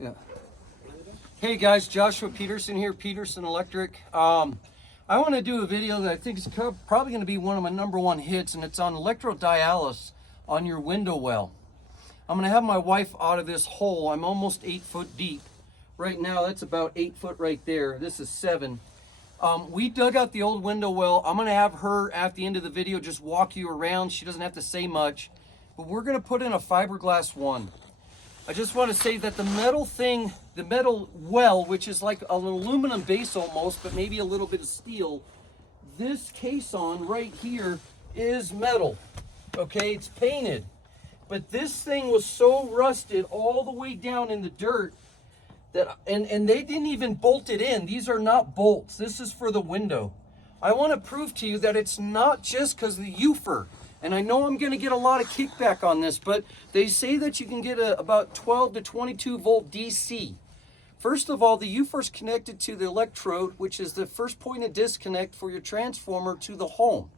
Yeah. Hey guys, Joshua Peterson here, Peterson Electric. I want to do a video that I think is probably going to be one of my #1 hits, and it's on electrodialysis on your window well. I'm going to have my wife out of this hole. I'm almost 8 foot deep. Right now, that's about 8 foot right there. This is 7. We dug out the old window well. I'm going to have her at the end of the video just walk you around. She doesn't have to say much, but we're going to put in a fiberglass one. I just want to say that the metal well, which is like an aluminum base almost, but maybe a little bit of steel, this caisson right here is metal. Okay, it's painted. But this thing was so rusted all the way down in the dirt that, and they didn't even bolt it in. These are not bolts. This is for the window. I want to prove to you that it's not just because of the UFER. And I know I'm going to get a lot of kickback on this, but they say that you can get about 12 to 22 volt DC. First of all, the UFER is connected to the electrode, which is the first point of disconnect for your transformer to the home.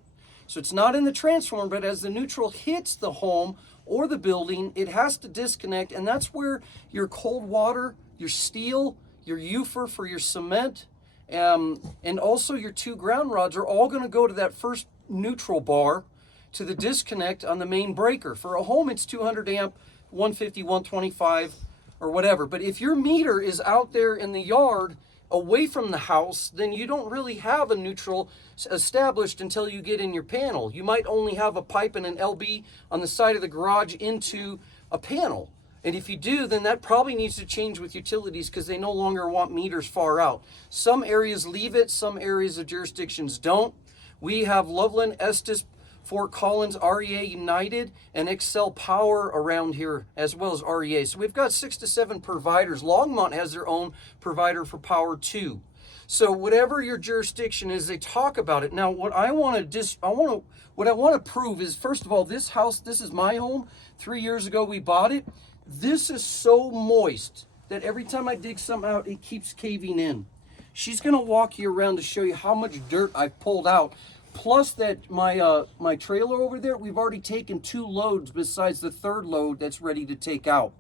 So it's not in the transformer, but as the neutral hits the home or the building, it has to disconnect, and that's where your cold water, your steel, your UFER for your cement, and also your 2 ground rods are all going to go to that first neutral bar to the disconnect on the main breaker. For a home, it's 200 amp, 150, 125, or whatever. But if your meter is out there in the yard away from the house, then you don't really have a neutral established until you get in your panel. You might only have a pipe and an LB on the side of the garage into a panel. And if you do, then that probably needs to change with utilities because they no longer want meters far out. Some areas leave it, some areas of jurisdictions don't. We have Loveland, Estes, Fort Collins, REA United, and Excel Power around here, as well as REA. So we've got 6 to 7 providers. Longmont has their own provider for power too. So whatever your jurisdiction is, they talk about it. Now, what I want to prove is, first of all, this house, this is my home. 3 years ago, we bought it. This is so moist that every time I dig something out, it keeps caving in. She's going to walk you around to show you how much dirt I've pulled out. Plus that my trailer over there, we've already taken 2 loads besides the 3rd load that's ready to take out.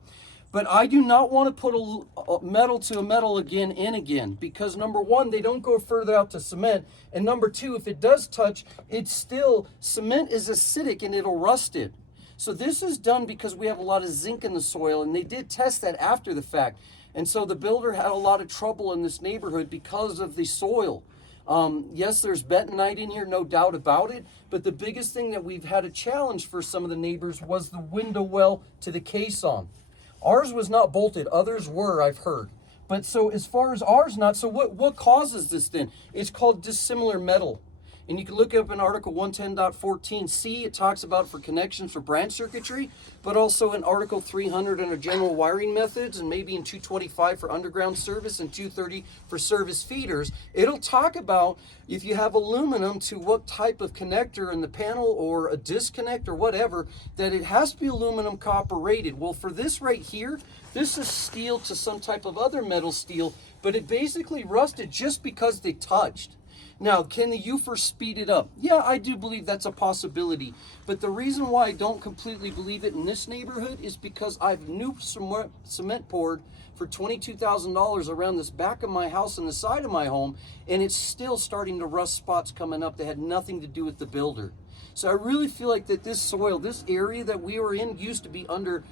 But I do not want to put a metal to a metal again because number 1, they don't go further out to cement, and number 2, if it does touch, it's still, cement is acidic and it'll rust it. So this is done because we have a lot of zinc in the soil, and they did test that after the fact. And so the builder had a lot of trouble in this neighborhood because of the soil. Yes, there's bentonite in here, no doubt about it, but the biggest thing that we've had a challenge for some of the neighbors was the window well to the caisson. Ours was not bolted, others were, I've heard. But so as far as ours not, so what causes this then? It's called dissimilar metal. And you can look up in Article 110.14c, it talks about for connections for branch circuitry, but also in Article 300 under general wiring methods, and maybe in 225 for underground service and 230 for service feeders. It'll talk about if you have aluminum to what type of connector in the panel or a disconnect or whatever, that it has to be aluminum copper rated. Well, for this right here, this is steel to some type of other metal steel, but it basically rusted just because they touched. Now, can the UFER speed it up? Yeah, I do believe that's a possibility. But the reason why I don't completely believe it in this neighborhood is because I've new cement poured for $22,000 around this back of my house and the side of my home, and it's still starting to rust spots coming up that had nothing to do with the builder. So I really feel like that this soil, this area that we were in used to be under,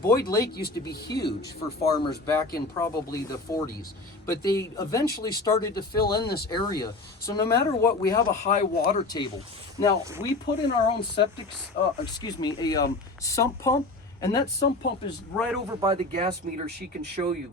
Boyd Lake used to be huge for farmers back in probably the 40s. But they eventually started to fill in this area. So no matter what, we have a high water table. Now, we put in our own sump pump, and that sump pump is right over by the gas meter she can show you.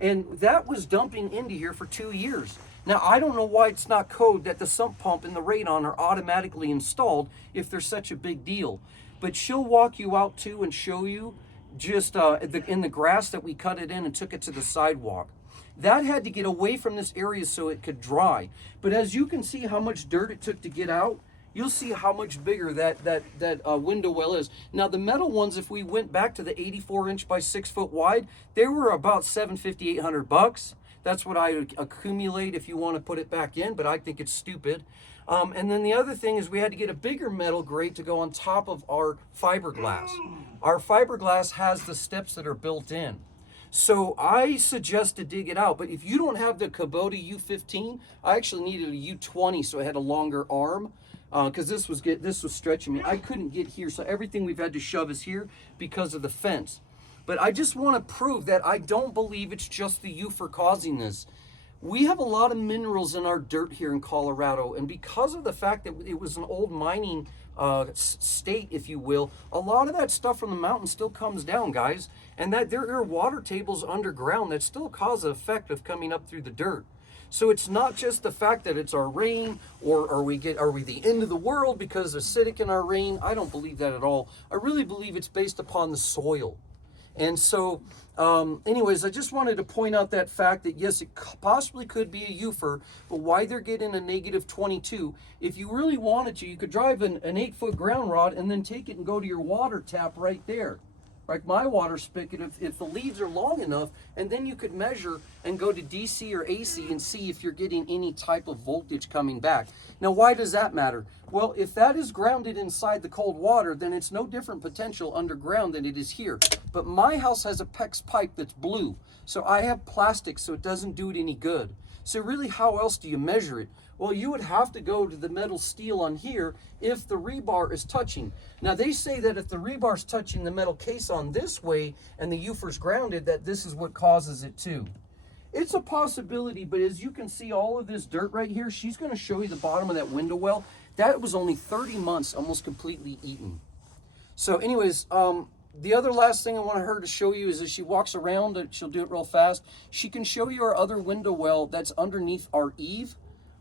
And that was dumping into here for 2 years. Now, I don't know why it's not code that the sump pump and the radon are automatically installed if they're such a big deal. But she'll walk you out too and show you just in the grass that we cut it in and took it to the sidewalk. That had to get away from this area so it could dry. But as you can see how much dirt it took to get out, you'll see how much bigger that window well is. Now the metal ones, if we went back to the 84-inch by 6 foot wide, they were about $750, $800. That's what I would accumulate if you want to put it back in, but I think it's stupid. And then the other thing is we had to get a bigger metal grate to go on top of our fiberglass. Our fiberglass has the steps that are built in. So I suggest to dig it out. But if you don't have the Kubota U15, I actually needed a U20, so I had a longer arm. Because this was stretching me. I couldn't get here, so everything we've had to shove is here because of the fence. But I just want to prove that I don't believe it's just the U for causing this. We have a lot of minerals in our dirt here in Colorado, and because of the fact that it was an old mining state, if you will, a lot of that stuff from the mountain still comes down, guys, and that there are water tables underground that still cause the effect of coming up through the dirt. So it's not just the fact that it's our rain, or are we the end of the world because of acidic in our rain. I don't believe that at all. I really believe it's based upon the soil. And so, anyways, I just wanted to point out that fact that, yes, it possibly could be a UFER, but why they're getting a negative 22. If you really wanted to, you could drive an 8-foot ground rod and then take it and go to your water tap right there. Like my water spigot, if the leads are long enough, and then you could measure and go to DC or AC and see if you're getting any type of voltage coming back. Now, why does that matter? Well, if that is grounded inside the cold water, then it's no different potential underground than it is here. But my house has a PEX pipe that's blue, so I have plastic, so it doesn't do it any good. So really, how else do you measure it? Well, you would have to go to the metal steel on here if the rebar is touching. Now, they say that if the rebar is touching the metal case on this way and the UFER's grounded, that this is what causes it too. It's a possibility, but as you can see, all of this dirt right here, she's going to show you the bottom of that window well. That was only 30 months, almost completely eaten. So anyways, the other last thing I want her to show you is as she walks around, she'll do it real fast, she can show you our other window well that's underneath our eave,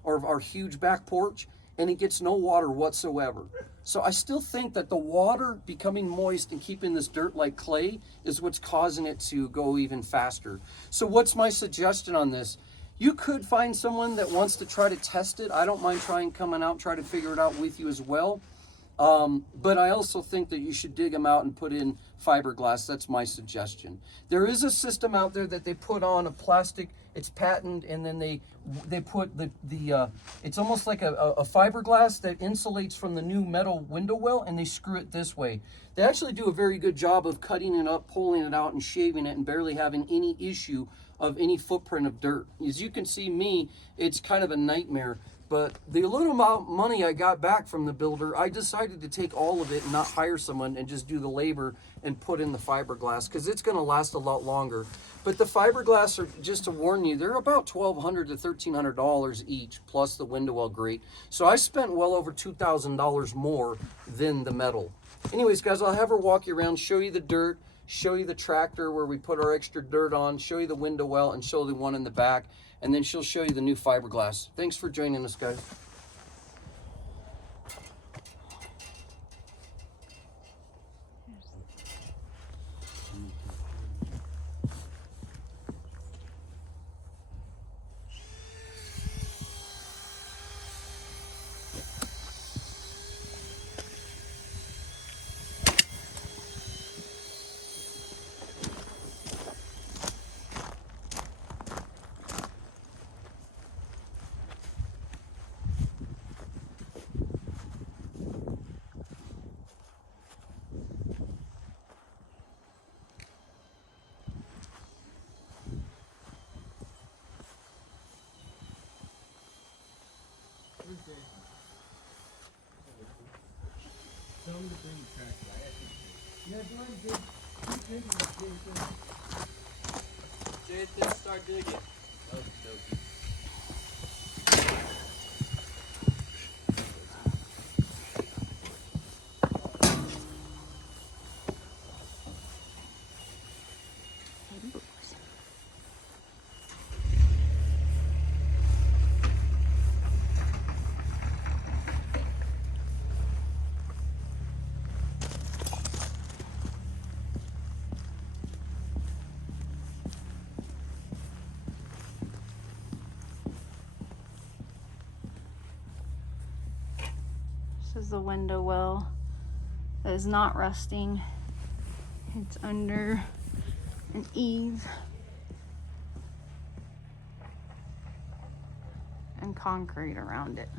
or our huge back porch, and it gets no water whatsoever. So I still think that the water becoming moist and keeping this dirt like clay is what's causing it to go even faster. So what's my suggestion on this? You could find someone that wants to try to test it. I don't mind coming out and try to figure it out with you as well. But I also think that you should dig them out and put in fiberglass. That's my suggestion. There is a system out there that they put on a plastic, it's patented, and then they put it's almost like a fiberglass that insulates from the new metal window well, and they screw it this way. They actually do a very good job of cutting it up, pulling it out, and shaving it, and barely having any issue of any footprint of dirt. As you can see me, it's kind of a nightmare. But the little amount of money I got back from the builder, I decided to take all of it and not hire someone and just do the labor and put in the fiberglass, because it's going to last a lot longer. But the fiberglass, are, just to warn you, they're about $1,200 to $1,300 each, plus the window well grate. So I spent well over $2,000 more than the metal. Anyways, guys, I'll have her walk you around, show you the dirt, show you the tractor where we put our extra dirt on, show you the window well, and show the one in the back. And then she'll show you the new fiberglass. Thanks for joining us, guys. Tell him to bring the tractor. I have to. Yeah, go ahead and dig. Keep digging, Jason, start digging. Okey-dokey. This is the window well that is not rusting. It's under an eave and concrete around it.